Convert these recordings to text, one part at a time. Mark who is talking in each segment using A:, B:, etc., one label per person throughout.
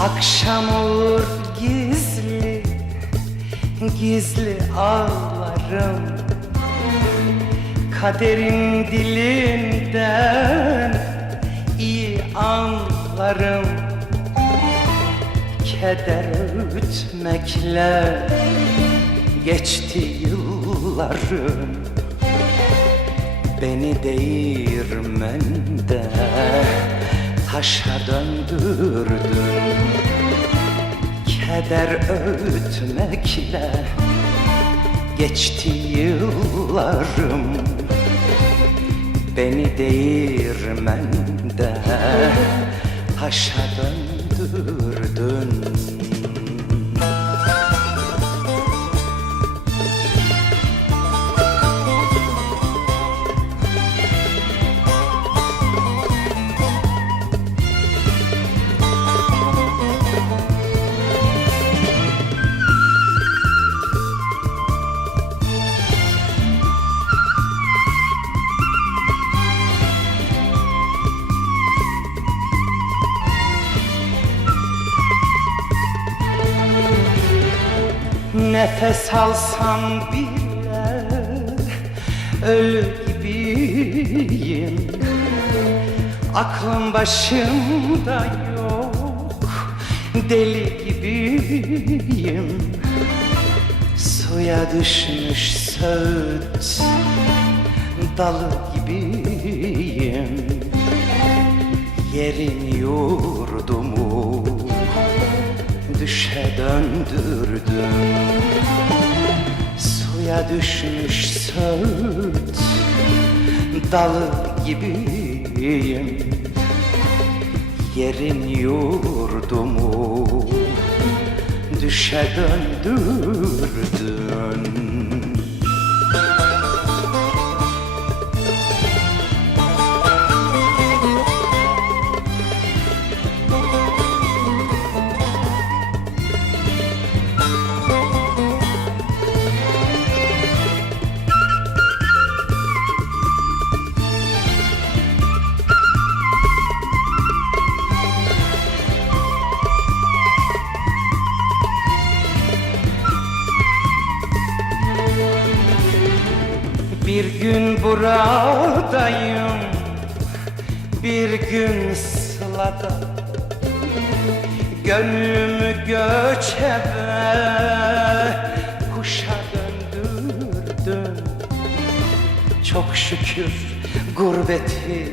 A: Akşam olur gizli Gizli ağlarım. Kaderin dilimden iyi anlarım. Keder öğütmekle geçti yıllarım. Beni değirmenden taşa döndürdün Keder öğütmekle geçti yıllarım. Beni değirmende taşa döndürdün Nefes alsam bile ölü gibiyim. Aklım başımda yok deli gibiyim. Suya düşmüş söğüt dalı gibiyim. Yerin yurdumu düşe döndürdüm. Suya düşmüş söğüt dalı gibiyim. Yerin yurdumu düşe döndürdün Bir gün buradayım Bir gün sılada Gönlümü göçebe Kuşa döndürdüm. Çok şükür gurbeti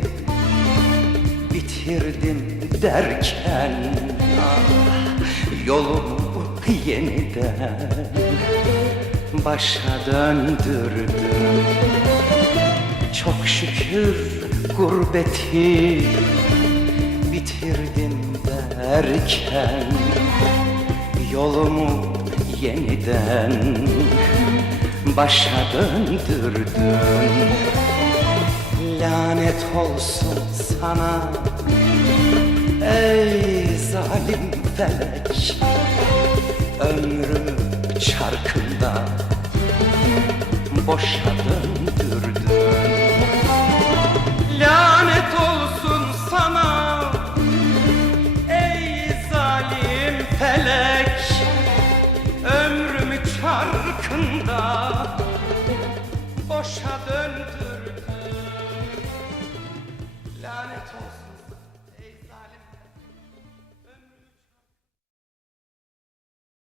A: Bitirdim derken ah, Yolumu yeniden başa döndürdüm. Çok şükür gurbeti bitirdim derken Yolumu yeniden başa döndürdüm. Lanet olsun sana ey zalim felek. Ömrümü çarkında boşa